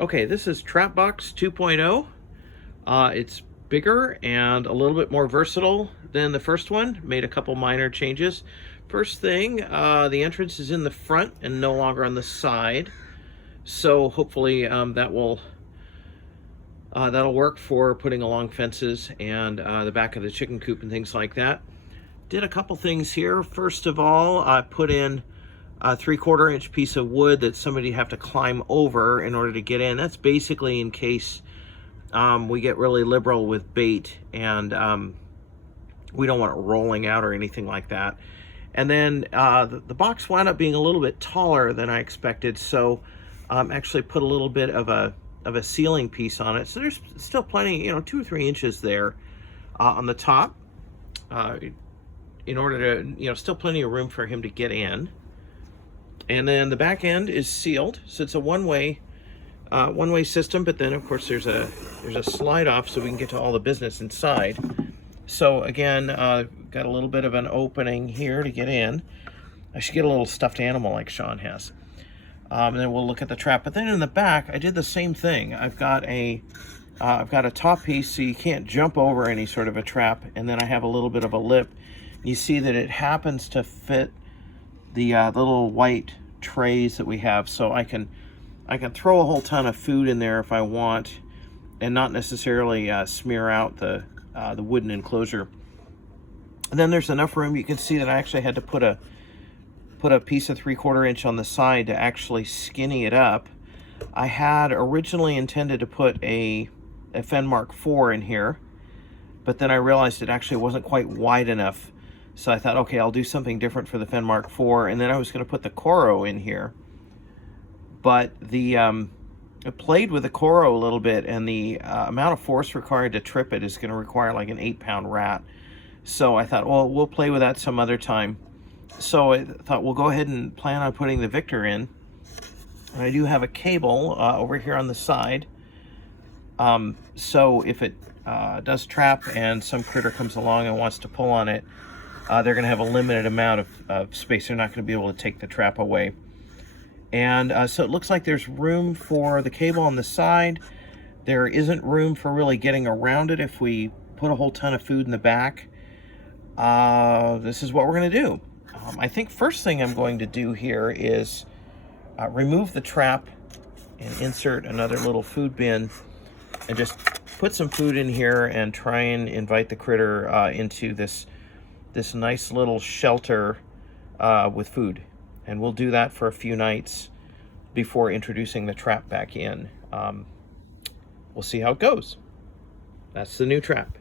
Okay, this is Trap Box 2.0. It's bigger and a little bit more versatile than the first one. Made a couple minor changes. First thing, the entrance is in the front and no longer on the side. So hopefully that'll work for putting along fences and the back of the chicken coop and things like that. Did a couple things here. First of all, I put in a 3/4 inch piece of wood that somebody have to climb over in order to get in. That's basically in case we get really liberal with bait and we don't want it rolling out or anything like that. And then the box wound up being a little bit taller than I expected, so actually put a little bit of a ceiling piece on it. So there's still plenty, 2 or 3 inches there on the top, in order to, still plenty of room for him to get in. And then the back end is sealed, so it's a one-way system. But then, of course, there's a slide off so we can get to all the business inside. So again, got a little bit of an opening here to get in. I should get a little stuffed animal like Shawn has. And then we'll look at the trap. But then in the back, I did the same thing. I've got a top piece so you can't jump over any sort of a trap, and then I have a little bit of a lip. You see that it happens to fit the little white trays that we have, so I can throw a whole ton of food in there if I want, and not necessarily smear out the wooden enclosure. And then there's enough room. You can see that I actually had to put a piece of 3/4 inch on the side to actually skinny it up. I had originally intended to put a Fenmark 4 in here, but then I realized it actually wasn't quite wide enough. So I thought, okay, I'll do something different for the Fenmark 4, and then I was going to put the Coro in here. But I played with the Coro a little bit, and the amount of force required to trip it is going to require like an 8-pound rat. So I thought, well, we'll play with that some other time. So I thought we'll go ahead and plan on putting the Victor in. And I do have a cable over here on the side. So if it does trap and some critter comes along and wants to pull on it, they're going to have a limited amount of space. They're not going to be able to take the trap away. And so it looks like there's room for the cable on the side. There isn't room for really getting around it if we put a whole ton of food in the back. This is what we're going to do. I think first thing I'm going to do here is remove the trap and insert another little food bin and just put some food in here and try and invite the critter into this nice little shelter with food. And we'll do that for a few nights before introducing the trap back in. We'll see how it goes. That's the new trap.